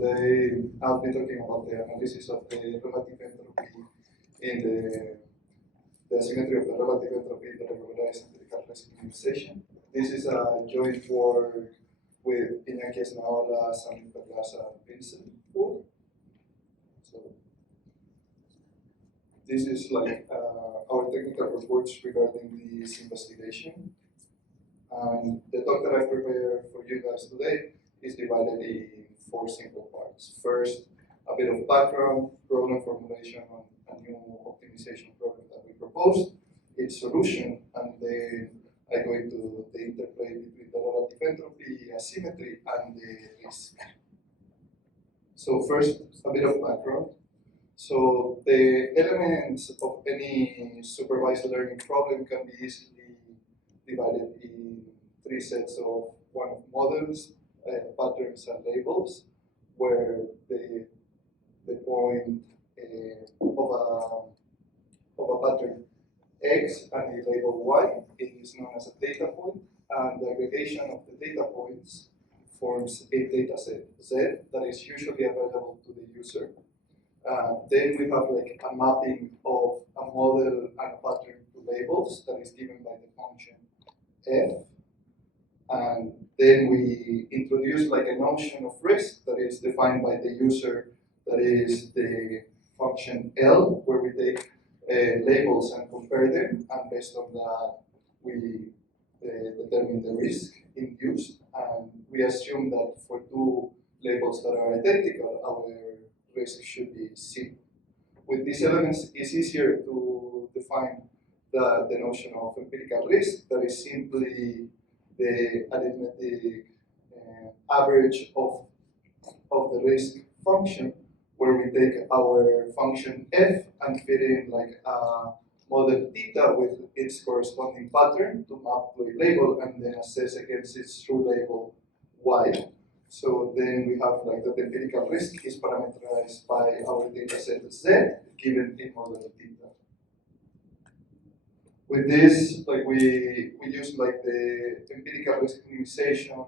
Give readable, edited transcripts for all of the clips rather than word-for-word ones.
today I'll be talking about the analysis of the relative entropy in the asymmetry of the relative entropy in the regularized empirical minimization. This is a joint work with Iñaki Esnaola, Sam Perlaza, and Vincent Poole. So this is like our technical reports regarding this investigation. And the talk that I prepared for you guys today is divided in 4 simple parts. First, a bit of background, problem formulation on a new optimization problem that we proposed, its solution, and then I go into the interplay between the relative entropy, asymmetry, and the risk. So first, a bit of background. So the elements of any supervised learning problem can be easily divided in 3 sets of models, patterns, and labels, where the point of a pattern X and the label Y is known as a data point, and the aggregation of the data points forms a data set Z that is usually available to the user. Then we have like a mapping of a model and a pattern to labels that is given by the function F. And then we introduce like a notion of risk that is defined by the user, that is the function L, where we take labels and compare them, and based on that we determine the risk induced, and we assume that for 2 labels that are identical, our risk should be 0. With these elements, it's easier to define the notion of empirical risk, that is simply the arithmetic average of the risk function, where we take our function f and fit in like a model theta with its corresponding pattern to map to a label, and then assess against its true label y. So then we have like that the empirical risk is parameterized by our data set z given in model theta. With this, like we use like the empirical risk minimization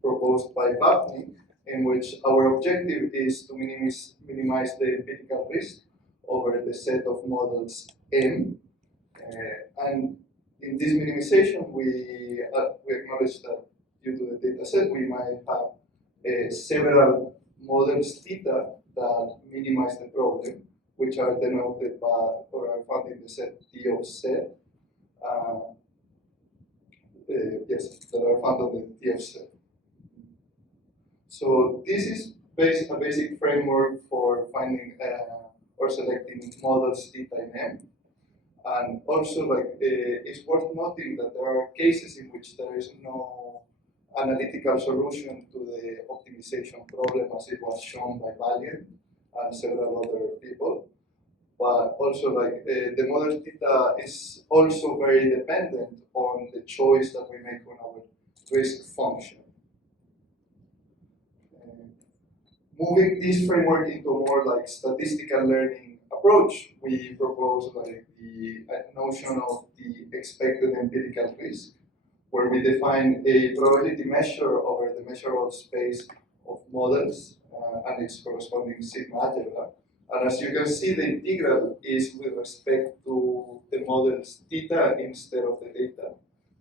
proposed by Vapnik, in which our objective is to minimize the empirical risk over the set of models M. And in this minimization, we acknowledge that due to the data set, we might have several models theta that minimize the problem, which are denoted by or are found in the set T of Z. Yes, that are found on the T of Z. So this is a basic framework for finding or selecting models theta in M. And also, like it's worth noting that there are cases in which there is no analytical solution to the optimization problem, as it was shown by Valiant and several other people. But also, like the model theta is also very dependent on the choice that we make on our risk function. Moving this framework into a more like statistical learning approach, we propose like the notion of the expected empirical risk, where we define a probability measure over the measurable space of models and its corresponding sigma algebra. And as you can see, the integral is with respect to the models theta instead of the data.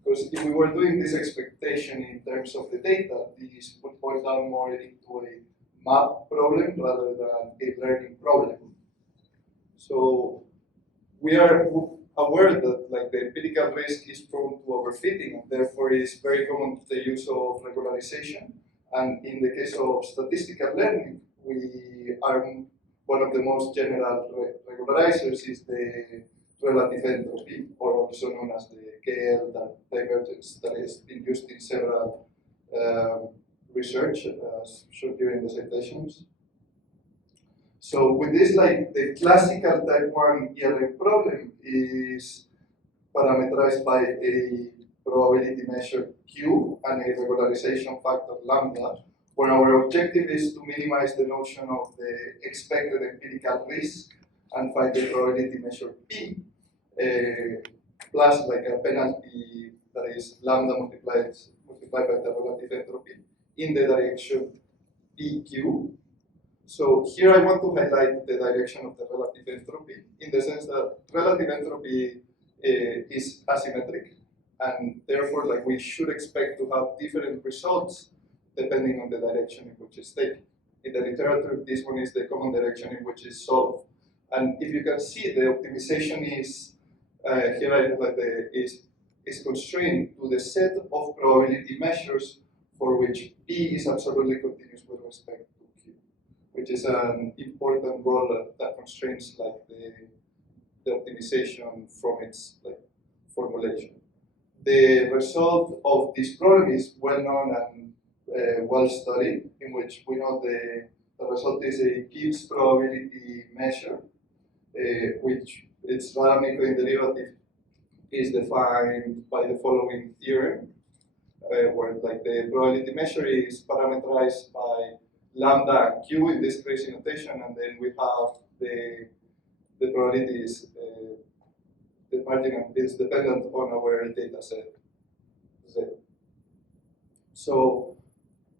Because if we were doing this expectation in terms of the data, this would boil down more into a map problem rather than a learning problem. So we are aware that like the empirical risk is prone to overfitting, and therefore is very common to the use of regularization. And in the case of statistical learning, we are one of the most general regularizers is the relative entropy, or also known as the KL divergence, that has been used in several research, as shown here in the citations. So with this, like the classical type 1 ELM problem is parameterized by a probability measure Q and a regularization factor lambda, where our objective is to minimize the notion of the expected empirical risk and find the probability measure P, plus like a penalty that is lambda multiplied by the relative entropy in the direction PQ. So here I want to highlight the direction of the relative entropy, in the sense that relative entropy is asymmetric, and therefore, like, we should expect to have different results depending on the direction in which it's taken. In the literature, this one is the common direction in which it's solved. And if you can see, the optimization is here I highlight is constrained to the set of probability measures for which P is absolutely continuous with respect to Q, which is an important role that constrains like the optimization from its like formulation. The result of this problem is well known and well studied, in which we know the result is a Gibbs probability measure, which its Radon-Nikodym derivative is defined by the following theorem, where like the probability measure is parameterized by lambda and q in this crazy notation, and then we have the probability is the margin is dependent on our data set Z. So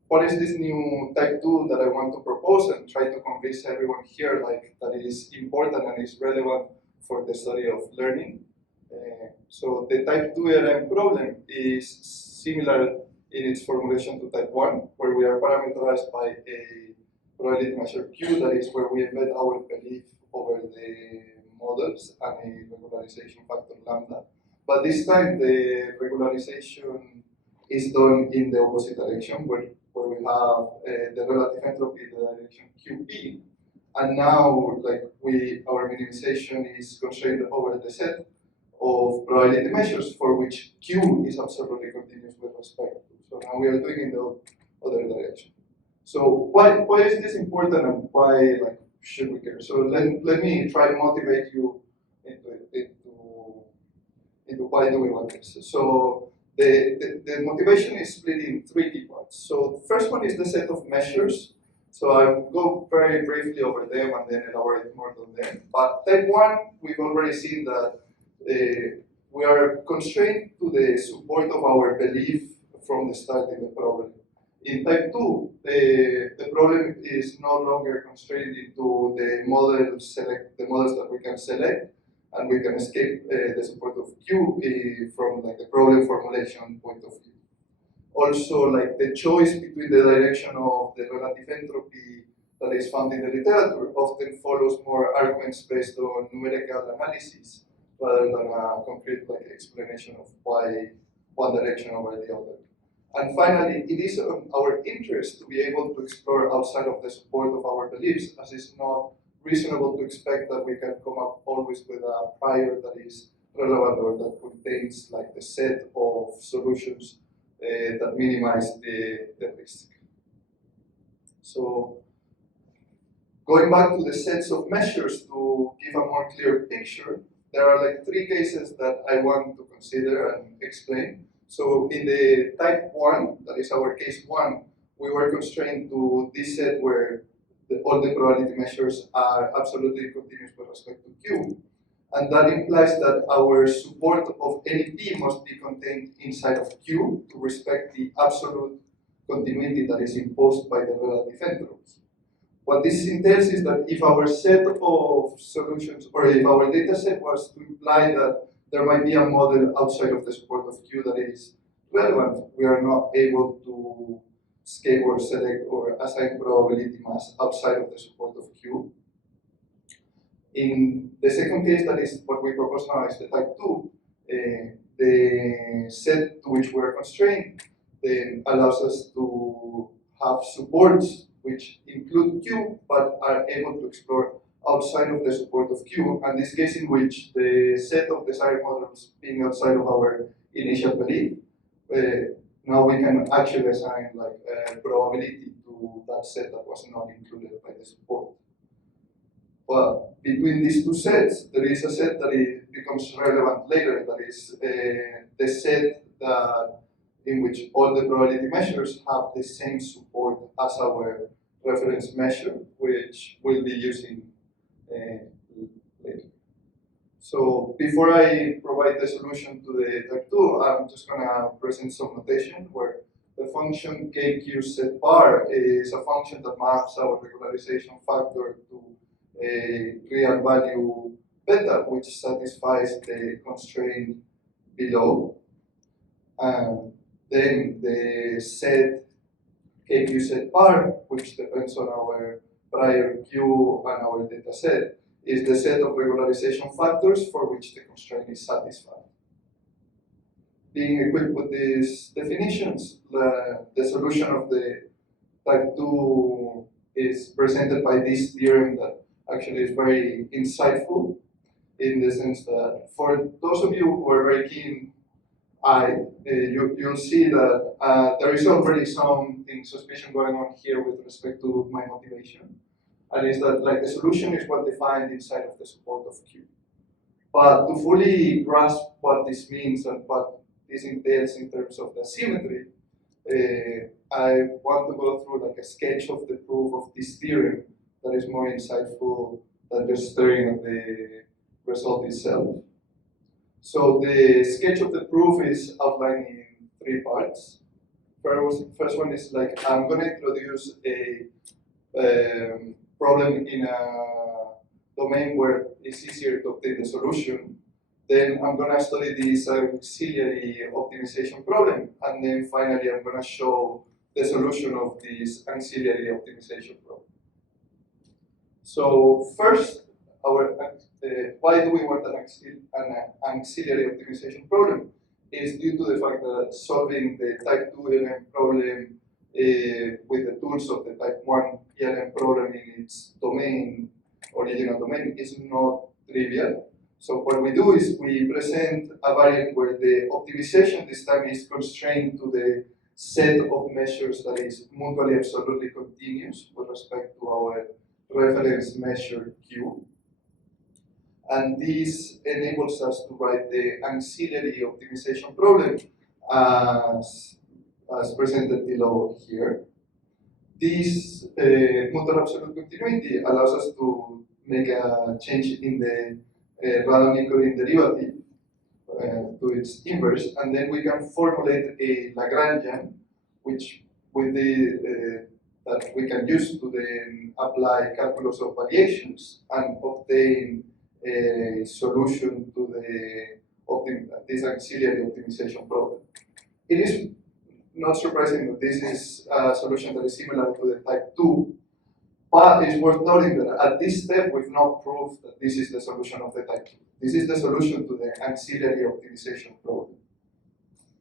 what is this new type 2 that I want to propose and try to convince everyone here like that it is important and is relevant for the study of learning? So the type 2 ARM problem is similar in its formulation to type 1, where we are parameterized by a probability measure Q, that is where we embed our belief over the models and a regularization factor lambda. But this time the regularization is done in the opposite direction, where we have the relative entropy in the direction QP, and now like our minimization is constrained over the set of probability measures for which Q is absolutely continuous with respect to. So now we are doing in the other direction. So why is this important and why like should we care? So let me try to motivate you into why do we want this. So the motivation is split in three key parts. So the first one is the set of measures. So I'll go very briefly over them and then elaborate more on them. But type 1, we've already seen that we are constrained to the support of our belief from the start in the problem. In type 2, the problem is no longer constrained into the models that we can select, and we can escape the support of Q from like the problem formulation point of view. Also, like the choice between the direction of the relative entropy that is found in the literature often follows more arguments based on numerical analysis rather than a concrete like explanation of why one direction over the other. And finally, it is our interest to be able to explore outside of the support of our beliefs, as it's not reasonable to expect that we can come up always with a prior that is relevant or that contains like the set of solutions that minimize the risk. So going back to the sets of measures to give a more clear picture, there are like three cases that I want to consider and explain. So in the type 1, that is our case 1, we were constrained to this set where all the probability measures are absolutely continuous with respect to Q. And that implies that our support of any P must be contained inside of Q to respect the absolute continuity that is imposed by the relative entropy. What this entails is that if our set of solutions, or if our data set was to imply that there might be a model outside of the support of Q that is relevant, we are not able to scale or select or assign probability mass outside of the support of Q. In the second case, that is what we propose now is the type 2, the set to which we are constrained then allows us to have supports which include Q but are able to explore outside of the support of Q, and this case in which the set of desired models being outside of our initial belief, now we can actually assign like a probability to that set that was not included by the support. But between these two sets, there is a set that becomes relevant later, that is the set that in which all the probability measures have the same support as our reference measure, which we'll be using later. So before I provide the solution to the type 2, I'm just going to present some notation where the function KQ set bar is a function that maps our regularization factor to a real value beta, which satisfies the constraint below. And then the set KQ set bar, which depends on our prior Q and our data set, is the set of regularization factors for which the constraint is satisfied. Being equipped with these definitions, the solution of the type 2 is presented by this theorem that actually is very insightful, in the sense that for those of you who are very keen-eyed, you'll see that there is already something suspicious going on here with respect to my motivation. And is that like the solution is well defined inside of the support of Q. But to fully grasp what this means and what this entails in terms of the symmetry, I want to go through like a sketch of the proof of this theorem that is more insightful than just staring at the result itself. So the sketch of the proof is outlined in 3 parts. First one is like, I'm going to introduce a problem in a domain where it's easier to obtain the solution. Then I'm going to study this auxiliary optimization problem. And then finally, I'm going to show the solution of this auxiliary optimization problem. So first, why do we want an auxiliary optimization problem? Is due to the fact that solving the type 2 ELM problem with the tools of the type 1 ELM problem in its domain, original domain, is not trivial. So what we do is we present a variant where the optimization this time is constrained to the set of measures that is mutually absolutely continuous with respect to our reference measure Q. And this enables us to write the auxiliary optimization problem as presented below here. This mutual absolute continuity allows us to make a change in the Radon-Nikodym derivative to its inverse, and then we can formulate a Lagrangian, which with the that we can use to then apply calculus of variations and obtain a solution to this auxiliary optimization problem. It is not surprising that this is a solution that is similar to the type 2, but it's worth noting that at this step we've not proved that this is the solution of the type 2. This is the solution to the auxiliary optimization problem.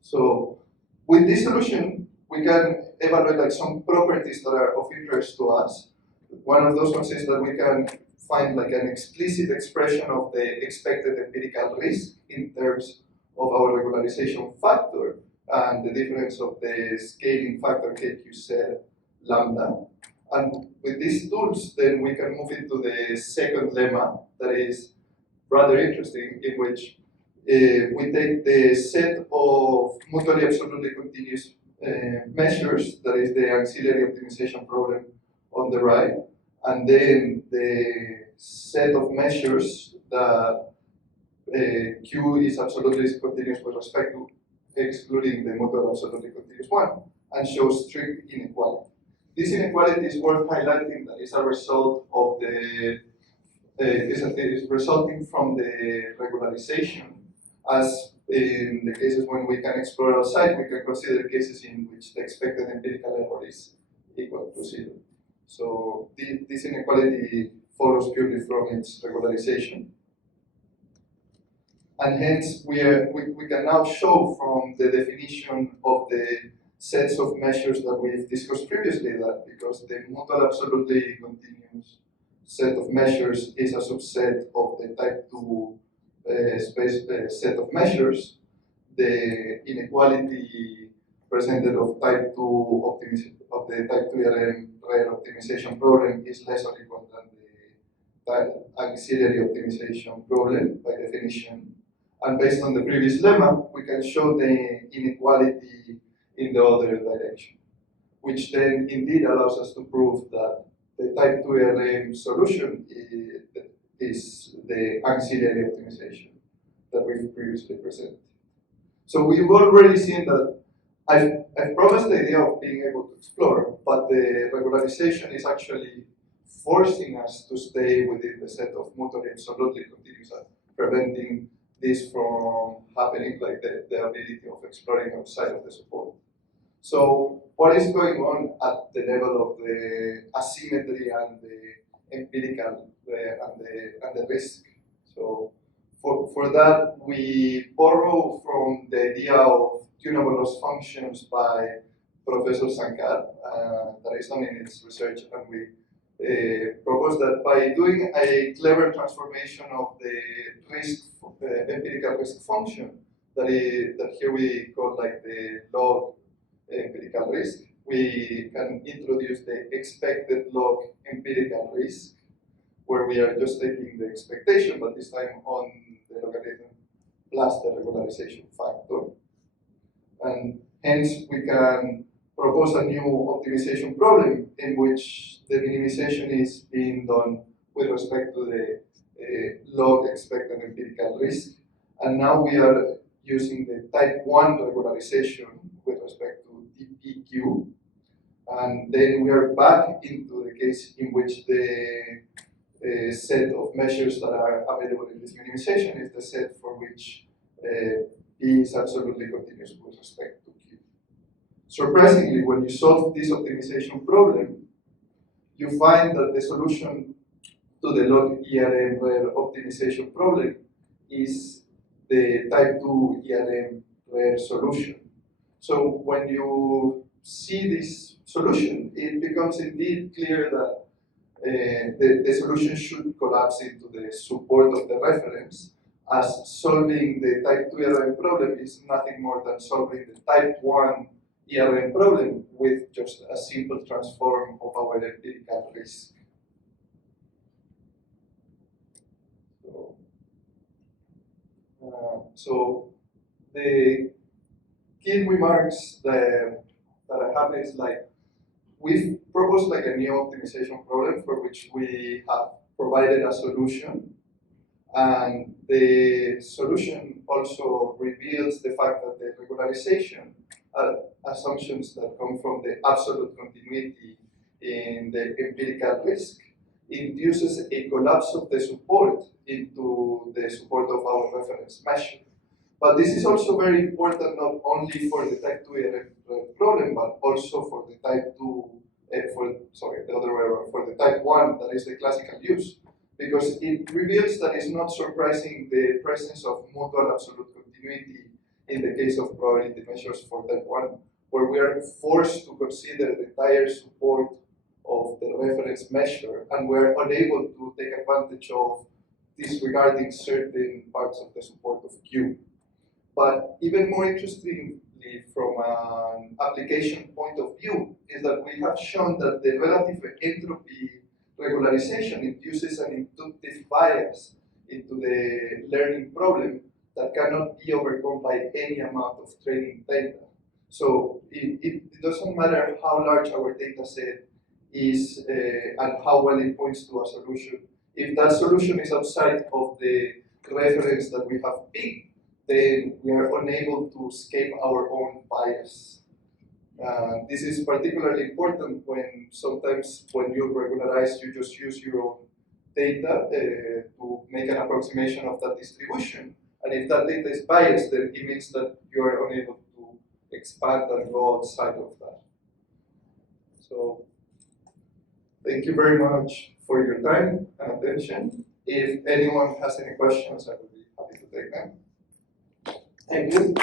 So with this solution, we can evaluate like some properties that are of interest to us. One of those ones is that we can find like an explicit expression of the expected empirical risk in terms of our regularization factor and the difference of the scaling factor KQ set lambda. And with these tools, then we can move into the second lemma that is rather interesting, in which we take the set of mutually absolutely continuous measures, that is the auxiliary optimization problem on the right, and then the set of measures that Q is absolutely continuous with respect to, excluding the mutual absolutely continuous one, and shows strict inequality. This inequality is worth highlighting that is a result of the is resulting from the regularization. As in the cases when we can explore outside, we can consider cases in which the expected empirical error is equal to 0. So this inequality follows purely from its regularization. And hence, we can now show from the definition of the sets of measures that we've discussed previously that because the mutual absolutely continuous set of measures is a subset of the type 2 set of measures, the inequality presented of type 2 optimization of the type 2 rare optimization problem is less or equal than the auxiliary optimization problem by definition. And based on the previous lemma, we can show the inequality in the other direction, which then indeed allows us to prove that the type 2 RM solution is the auxiliary optimization that we've previously presented. So we've already seen that I've promised the idea of being able to explore, but the regularization is actually forcing us to stay within the set of mutually absolutely continuous, preventing this from happening, like the ability of exploring outside of the support. So what is going on at the level of the asymmetry and the empirical and the risk? So for that, we borrow from the idea of tunable loss functions by Professor Sankar, that is done in its research, and we propose that by doing a clever transformation of the risk, empirical risk function, that here we call like the log empirical risk, we can introduce the expected log empirical risk, where we are just taking the expectation, but this time on the logarithm plus the regularization factor. And hence we can propose a new optimization problem in which the minimization is being done with respect to the log expected empirical risk. And now we are using the type 1 regularization with respect to DPQ. And then we are back into the case in which the set of measures that are available in this minimization is the set for which P is absolutely continuous with respect to Q. Surprisingly, when you solve this optimization problem, you find that the solution to the log ERM rare optimization problem is the type 2 ERM rare solution. So when you see this solution, it becomes indeed clear that the solution should collapse into the support of the reference, as solving the type 2 ERM problem is nothing more than solving the type 1 ERM problem with just a simple transform of our empirical risk. So the key remarks that I have is like, we've proposed like a new optimization problem for which we have provided a solution, and the solution also reveals the fact that the regularization assumptions that come from the absolute continuity in the empirical risk induces a collapse of the support into the support of our reference measure. But this is also very important not only for the type 2 ERM problem, but also for the type 2, the other way around, for the type 1, that is the classical use. Because it reveals that it's not surprising the presence of mutual absolute continuity in the case of probability measures for type 1, where we are forced to consider the entire support of the reference measure, and we're unable to take advantage of disregarding certain parts of the support of Q. But even more interestingly, from an application point of view, is that we have shown that the relative entropy regularization induces an inductive bias into the learning problem that cannot be overcome by any amount of training data. So it doesn't matter how large our data set is and how well it points to a solution. If that solution is outside of the reference that we have picked, then we are unable to escape our own bias. This is particularly important when sometimes when you regularize, you just use your own data to make an approximation of that distribution. And if that data is biased, then it means that you are unable to expand and go outside of that. So thank you very much for your time and attention. If anyone has any questions, I would be happy to take them. Thank you.